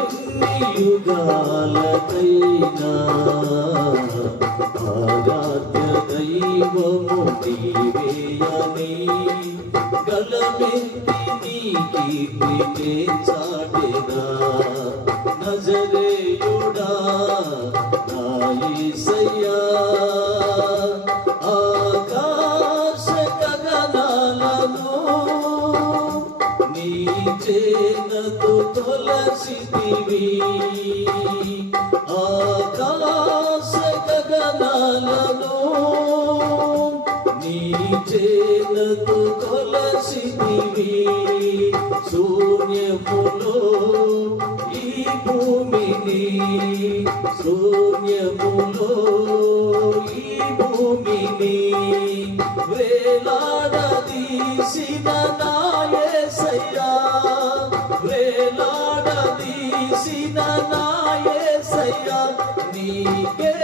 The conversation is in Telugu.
ఎన్ని యుగాలకైనా ఆరాధ్య దైవము నీవేయని గలమెత్తి నీ కీర్తినే చాటెదా నజరేయుడా నా యేసయ్యా ఆకాశ గగనాలను నీ చేనతో తొలసితివి ఆకాశ గగనాలను నీ చేనతో తొలసితివి శూన్యములో ఈ భూమిని శూన్యములో ఈ భూమిని వేలాడదీసిన నా యేసయ్యా వేలాడదీసిన నా యేసయ్యా నీకే